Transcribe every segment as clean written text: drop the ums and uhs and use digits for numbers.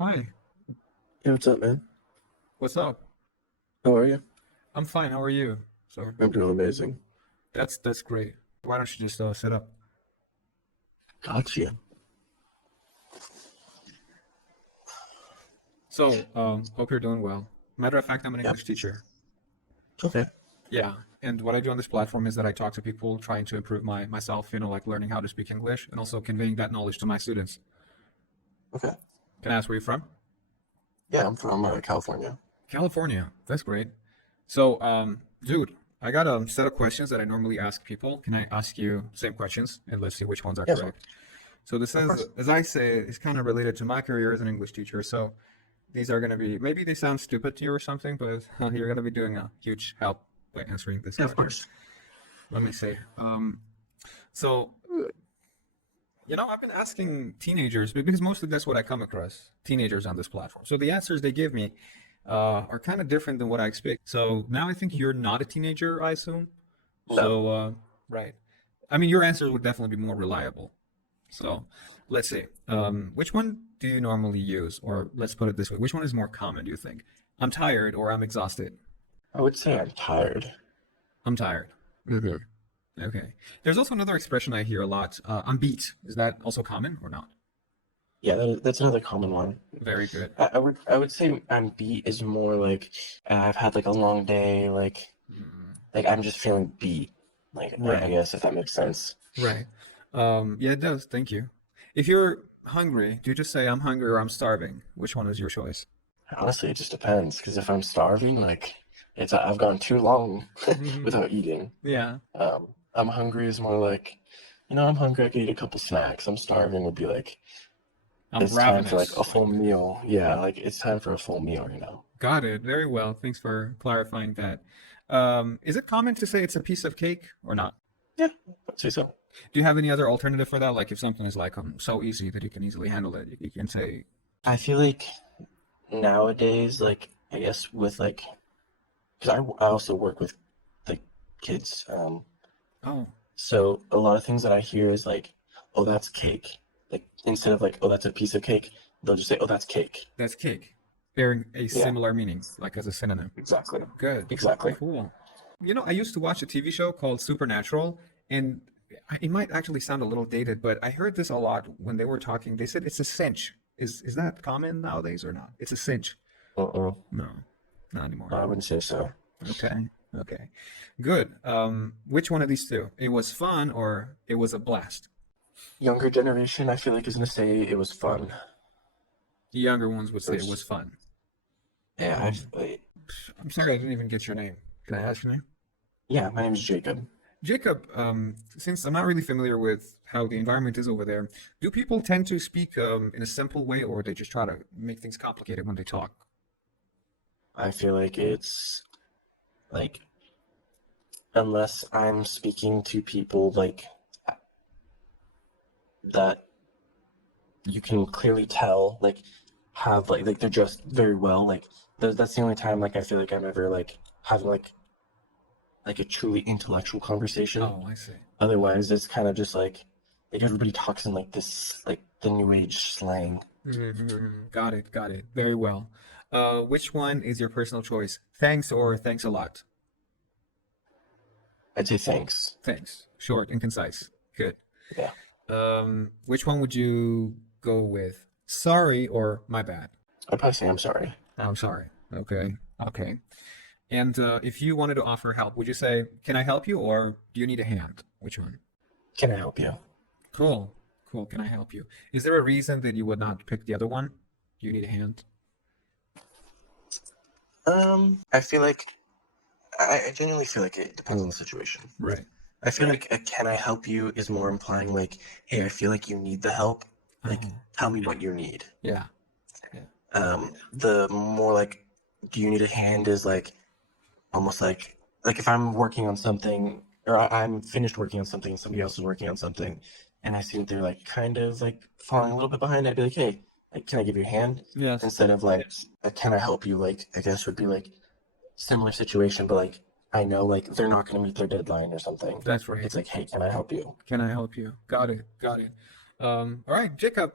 Hi, Hey, what's up, man? what's up? How are you? I'm fine. How are you? So I'm doing amazing. that's great. Why don't you just sit up? Gotcha. So, hope you're doing well. Matter of fact, I'm an Yep. English teacher. Okay. Yeah, and what I do on this platform is that I talk to people trying to improve myself, like learning how to speak English and also conveying that knowledge to my students. Okay. Can I ask where you're from? Yeah, I'm from California. California. That's great. So, dude, I got a set of questions that I normally ask people. Can I ask you the same questions and let's see which ones are Yeah, sure. correct? So this Of says, course. as I say, it's kind of related to my career as an English teacher. So these are going to be, maybe they sound stupid to you or something, but you're going to be doing a huge help by answering this Yeah, of question. course. Let me see. So, I've been asking teenagers because mostly that's what I come across, teenagers on this platform. So the answers they give me are kind of different than what I expect. So now I think you're not a teenager, I assume. No. So, right. I mean, your answers would definitely be more reliable. So let's see. Which one do you normally use? Or let's put it this way. Which one is more common, do you think? I'm tired or I'm exhausted. I would say I'm tired. I'm tired. Mm-hmm. Okay. There's also another expression I hear a lot. I'm beat. Is that also common or not? Yeah, that's another common one. Very good. I would say I'm beat is more like I've had like a long day, like I'm just feeling beat. Like I Right. guess if that makes sense. Right. Yeah, it does. Thank you. If you're hungry, do you just say I'm hungry or I'm starving? Which one is your choice? Honestly, it just depends. Because if I'm starving, like I've gone too long without eating. Yeah. I'm hungry is more like, I'm hungry. I could eat a couple snacks. I'm starving would be like, I'm it's time for like ravenous. a full meal. Yeah, like it's time for a full meal. Got it. Very well. Thanks for clarifying that. Is it common to say it's a piece of cake or not? Yeah, I'd say so. Do you have any other alternative for that? Like if something is like so easy that you can easily handle it, you can say, I feel like nowadays, like I guess with like, because I also work with like kids, oh, so a lot of things that I hear is like, oh, that's cake. Like instead of like, oh, that's a piece of cake, they'll just say, oh, that's cake. that's cake, bearing a Yeah, similar meaning, like as a synonym. exactly. Good. Exactly. Cool. I used to watch a TV show called Supernatural, and it might actually sound a little dated, but I heard this a lot when they were talking. They said it's a cinch. Is that common nowadays or not? It's a cinch. Uh-uh. No, not anymore. I wouldn't say so. Okay. Okay. Good. Which one of these two? It was fun or it was a blast? Younger generation, I feel like is gonna say it was fun. The younger ones would say it was There's, fun. yeah, Um, I'm sorry I didn't even get your name. Can I ask your name? yeah, my name is Jacob. Jacob, since I'm not really familiar with how the environment is over there, do people tend to speak in a simple way or they just try to make things complicated when they talk? I feel like it's like unless I'm speaking to people like that you can clearly tell like have like they're dressed very well like that's the only time like I feel like I'm ever like having like a truly intellectual conversation. Oh, I see. Otherwise it's kind of just like everybody talks in like this like the new age slang. Got it, got it. Very well. Which one is your personal choice? Thanks or thanks a lot? I'd say thanks. Thanks. Short and concise. Good. Yeah, Which one would you go with? Sorry or my bad? I'd probably say I'm sorry. I'm sorry. Okay. Okay. And if you wanted to offer help, would you say, "Can I help you?" or "Do you need a hand?" Which one? Can I help you? Cool. Cool. Can I help you? Is there a reason that you would not pick the other one? Do you need a hand? I feel like I genuinely feel like it depends on the situation. Right. I feel like a can I help you is more implying like, hey, I feel like you need the help. Like, Oh, tell me what you need. yeah. Yeah. The more like, do you need a hand is like almost like if I'm working on something or I'm finished working on something and somebody else is working on something and I see that they're like kind of like falling a little bit behind, I'd be like, hey, like, can I give you a hand? Yes. Instead of like, can I help you? Like, I guess would be like similar situation, but like I know like they're not going to meet their deadline or something. That's right. It's like, hey, can I help you? Can I help you? Got it. Got it. All right, Jacob,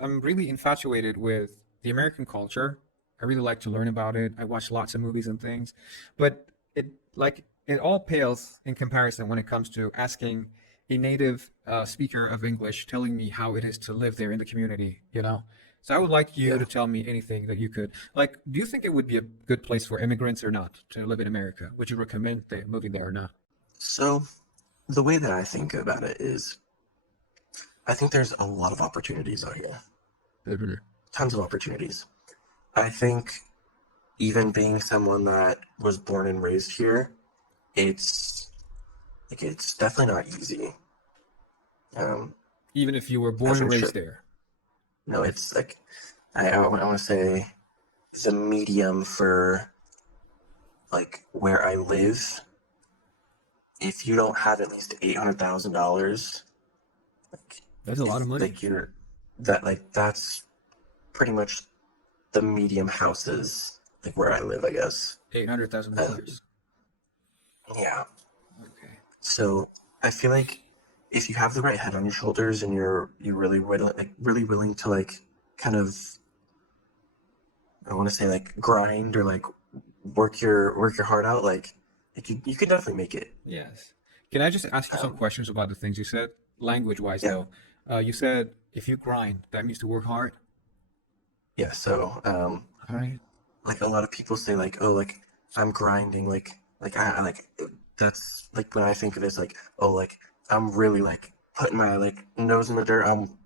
I'm really infatuated with the American culture. I really like to learn about it. I watch lots of movies and things, but it all pales in comparison when it comes to asking a native speaker of English telling me how it is to live there in the community, you know? So I would like you Yeah. to tell me anything that you could. Like, do you think it would be a good place for immigrants or not to live in America? Would you recommend moving there or not? So the way that I think about it is, I think there's a lot of opportunities out here. Mhm. Tons of opportunities. I think even being someone that was born and raised here, it's definitely not easy. Um, Even if you were born as and I'm raised sure. there. No, it's like I want to say it's a medium for like where I live. If you don't have at least $800,000, like That's a lot of money. like you're that like that's pretty much the medium houses like where I live, I guess. $800,000. Yeah. Okay. So I feel like if you have the right head on your shoulders and you're really willing to like kind of, I want to say like grind or like work your heart out, like you could definitely make it. Yes. Can I just ask you some Um, questions about the things you said? Language-wise, yeah, though. You said if you grind, that means to work hard. yeah. So All right. like a lot of people say like, oh, like I'm grinding, like I like that's like when I think of it, it's like, oh, like I'm really like putting my like nose in the dirt. I'm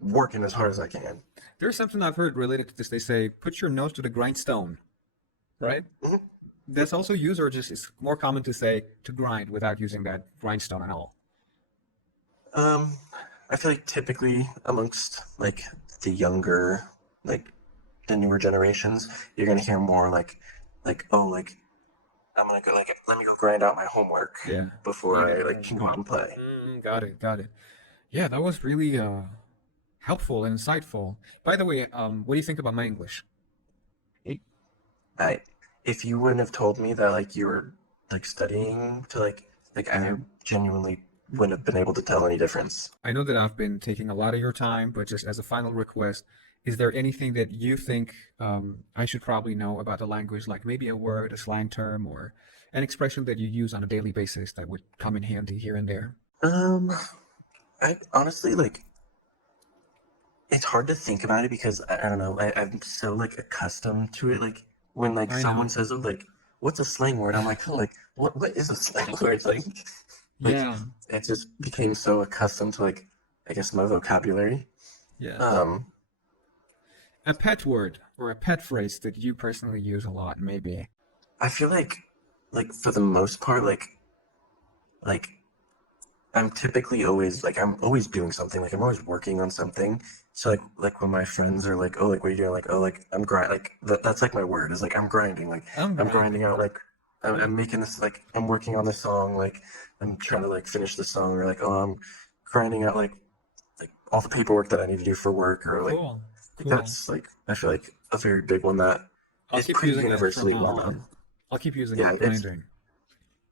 working as hard as I can. There's something I've heard related to this. They say, put your nose to the grindstone, right? Mhm. That's also used, or just it's more common to say to grind without using that grindstone at all. Um, I feel like typically amongst like the younger, like the newer generations, you're gonna hear more like oh, like I'm gonna go like let me go grind out my homework Yeah. before I like can go out and play. Got it. Got it. Yeah, that was really helpful and insightful. By the way, what do you think about my English? I If you wouldn't have told me that like you were like studying to like I genuinely wouldn't have been able to tell any difference. I know that I've been taking a lot of your time, but just as a final request, is there anything that you think I should probably know about the language, like maybe a word, a slang term, or an expression that you use on a daily basis that would come in handy here and there? Um, I honestly like it's hard to think about it because I don't know. I'm so like accustomed to it. Like when like I someone know. says, "Oh, like what's a slang word?" I'm like, "Oh, like what is a slang word?" Like Yeah. it just became so accustomed to like I guess my vocabulary. Yes. Um, A pet word or a pet phrase that you personally use a lot, maybe. I feel like for the most part, like I'm typically always like I'm always doing something. Like I'm always working on something. So like when my friends are like, "Oh, like what are you doing?" Like, "Oh, like I'm grind." Like that's like my word is like I'm grinding. Like I'm I'm grinding grinding. out. Like Great. I'm making this. Like I'm working on this song. Like I'm trying to like finish the song. Or like oh I'm grinding out like all the paperwork that I need to do for work. Or Cool. like Cool. that's like I feel like a very big one that I'll is keep pretty using it from universally now well known. on. I'll keep using Yeah, it, grinding.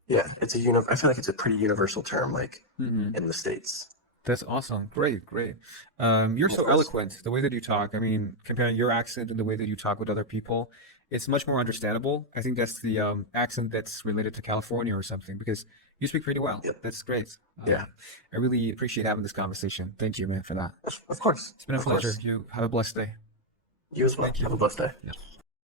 it's a I feel like it's a pretty universal term like Hmm. in the States. That's awesome. Great, great. You're Of so course. eloquent. The way that you talk, I mean, comparing your accent and the way that you talk with other people, it's much more understandable. I think that's the accent that's related to California or something because you speak pretty well. Yep. That's great. Yeah. I really appreciate having this conversation. Thank you, man, for that. Of course. It's been a Of pleasure. course. You have a blessed day. You as well. Thank you. Have a blessed day. Yeah.